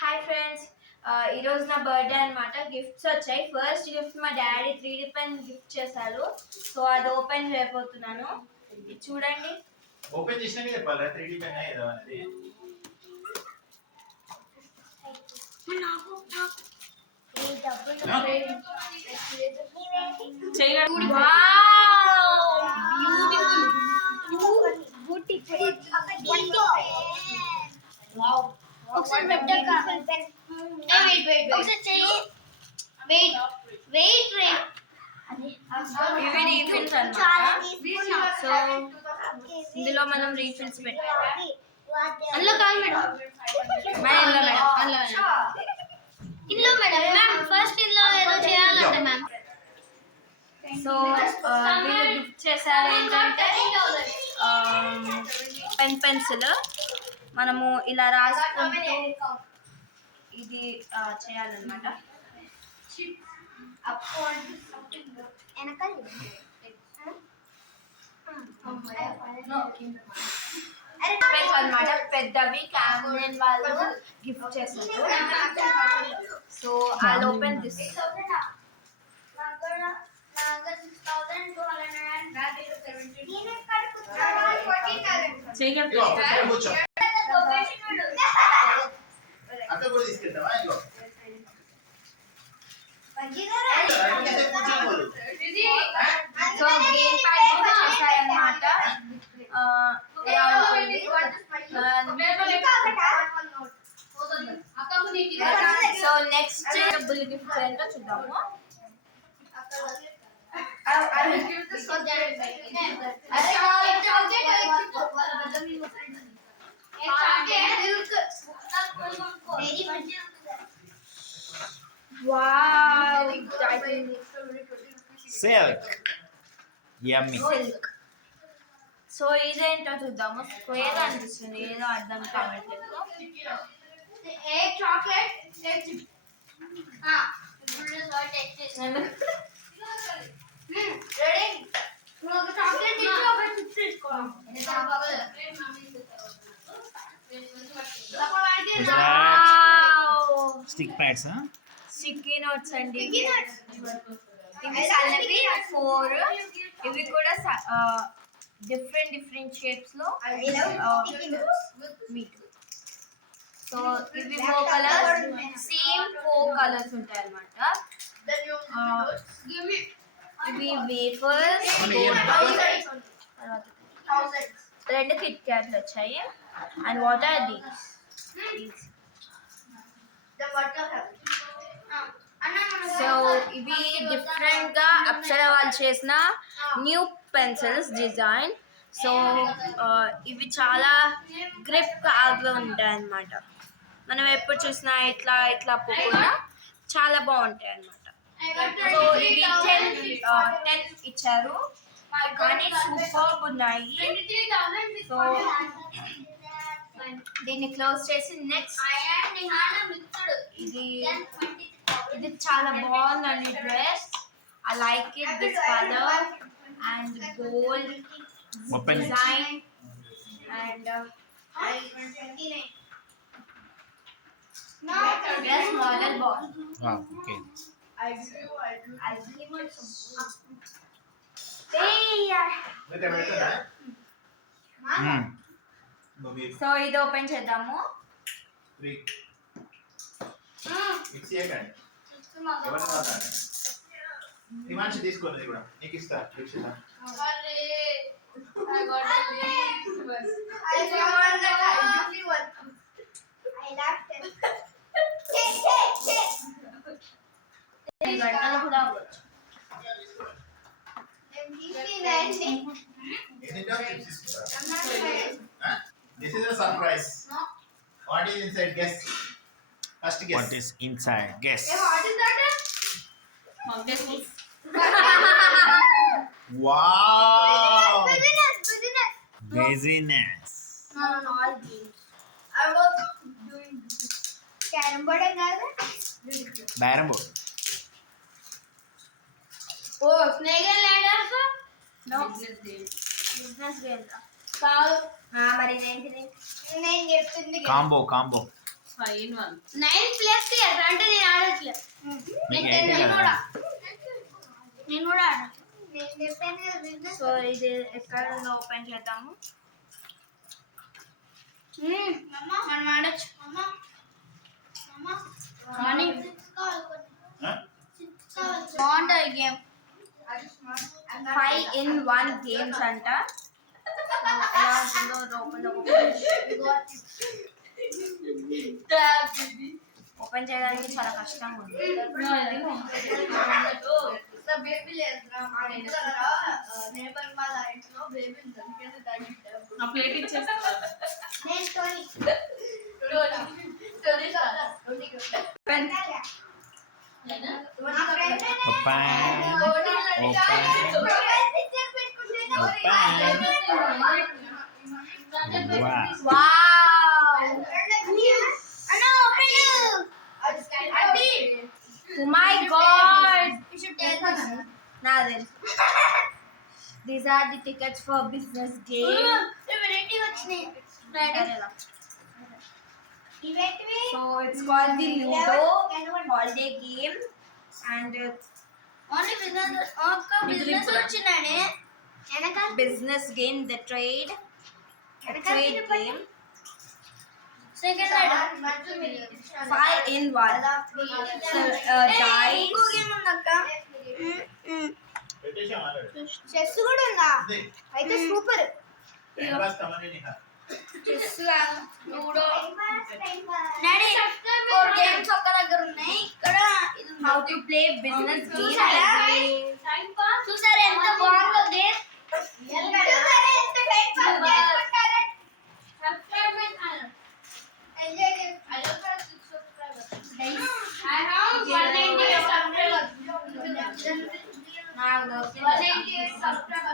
Hi friends, ఈరోజు నా బర్త్డే అనమాట. గిఫ్ట్స్ వచ్చాయి. ఫస్ట్ గిఫ్ట్ మా డాడీ 3D పెన్ గిఫ్ట్ చేశారు. సో అది ఓపెన్ చేయబోతున్నాను. ఇది చూడండి. ఓపెన్ చేసినాక చెప్పాలి 3D పెన్ ఏదో అనేది. ఒకసారి పెట్టక వెయిట్ ఇవి రీఫిల్స్ అన్నమాట. సో ఇందులో మనం రీఫిల్స్ పెట్టాలి. అందులో కాదు మేడం, ఇందులో మేడం మ్యామ్ ఫస్ట్ ఇందులో ఏదో చేయాలంటే మ్యామ్. సో వీళ్ళు గిఫ్ట్ చేశారు ఏంటంటే పెన్సిల్. మనము ఇలా రాసుకుంటూ ఇది చేయాలన్నమాట. అన్నమాట. పెద్దవి క్యామ్లిన్ వాళ్ళు గిఫ్ట్ చేశారు. So I open this. అక్కడ కూడా తీసుకెళ్తావా? ఇగో సో గేమ్ ప్యాడ్ కూడా చేశారన్నమాట. సో నెక్స్ట్ డబ్బులు గిఫ్ట్స్ ఏంటో చూద్దాము. వావ్, సిల్క్ యమ్మీ. సిల్క్. సో ఇదేంటో చూద్దాము. స్క్వేర్ అనిపిస్తుంది, ఏదో అర్థం కావట్లేదు. స్టిక్ ప్యాడ్స్, స్టిక్కీ నోట్స్ అండి. ఇవి సన్నవి 4. ఇవి కూడా డిఫరెంట్ షేప్స్ లో మీకు. సో ఇవి 4 కలర్స్, సేమ్ 4 కలర్స్ ఉంటాయి అన్నమాట. ఇవి వేఫర్స్, 2 కిట్ క్యాట్లు వచ్చాయి. And what are these? So ఇవి డిఫరెంట్ గా అప్సర వాళ్ళు చేసిన న్యూ పెన్సిల్స్ డిజైన్. సో ఇవి చాలా గ్రిప్ గా ఉంటాయి అన్నమాట. మనం ఎప్పుడు చూసినా ఇట్లా పోకుండా చాలా బాగుంటాయి అన్నమాట. సో ఇవి 10 ఇచ్చారు, కానీ సూపర్ ఉన్నాయి. సో దీన్ని క్లోజ్ చేసి నెక్స్ట్ ఇది చాలా బాగుందండి dress. I like it, this colour and gold design and dress model బాగుంది. ఓకే. సో ఇది ఓపెన్ చేద్దాము. హిమాంశి తీసుకోండి కూడా, నీకు ఇస్తా. This is a surprise. What is inside? Guess. First guess. What is inside? Guess. Wow. Laziness. Carrom board కాదు, Barren board. ఓ snake and ladders. No, business game కాదు. మరి ఏంటిది? నేను చెప్తుంది Combo. 5 in 1. 9 ప్లస్ ఎట్లా అంటే నేను ఆడట్లేదు. నీకు నేను 8 కదా కూడా ఆడట్లేదు. సో ఇది ఎక్కడ ఓపెన్ చేద్దాము. మనం ఆడచ్చు. మనీ బాగుంటుంది గేమ్. 5 in 1 గేమ్స్ అంట. ఎలా ఉంటుందో ఓపెన్ చేయడానికి చాలా కష్టంగా ఉంది. ఆ ప్లేట్ ఇచ్చేస్తా. Open. Wow. Oh my God. Now then, these are the tickets for business game. So it's called the Ludo holiday game, and business వచ్చిందండి. business game, the trade game. Second 5 in 1. So dice. పెట్టేసాం already. Chess కూడా ఉందా? ఉంది. అయితే super. Time pass కమని నిహా. Ludo daddy 4 games ఒక్క దగ్గర ఉన్నాయి. ఇక్కడ ఇది How to play business game. చూసారా ఎంత బాగుందో గేమ్. చూసారా ఎంత టైం పాస్ చేసుకుంటారో. ఎంజాయ్ చేయండి. I have 198 subscribers. Now the 198 subscribers.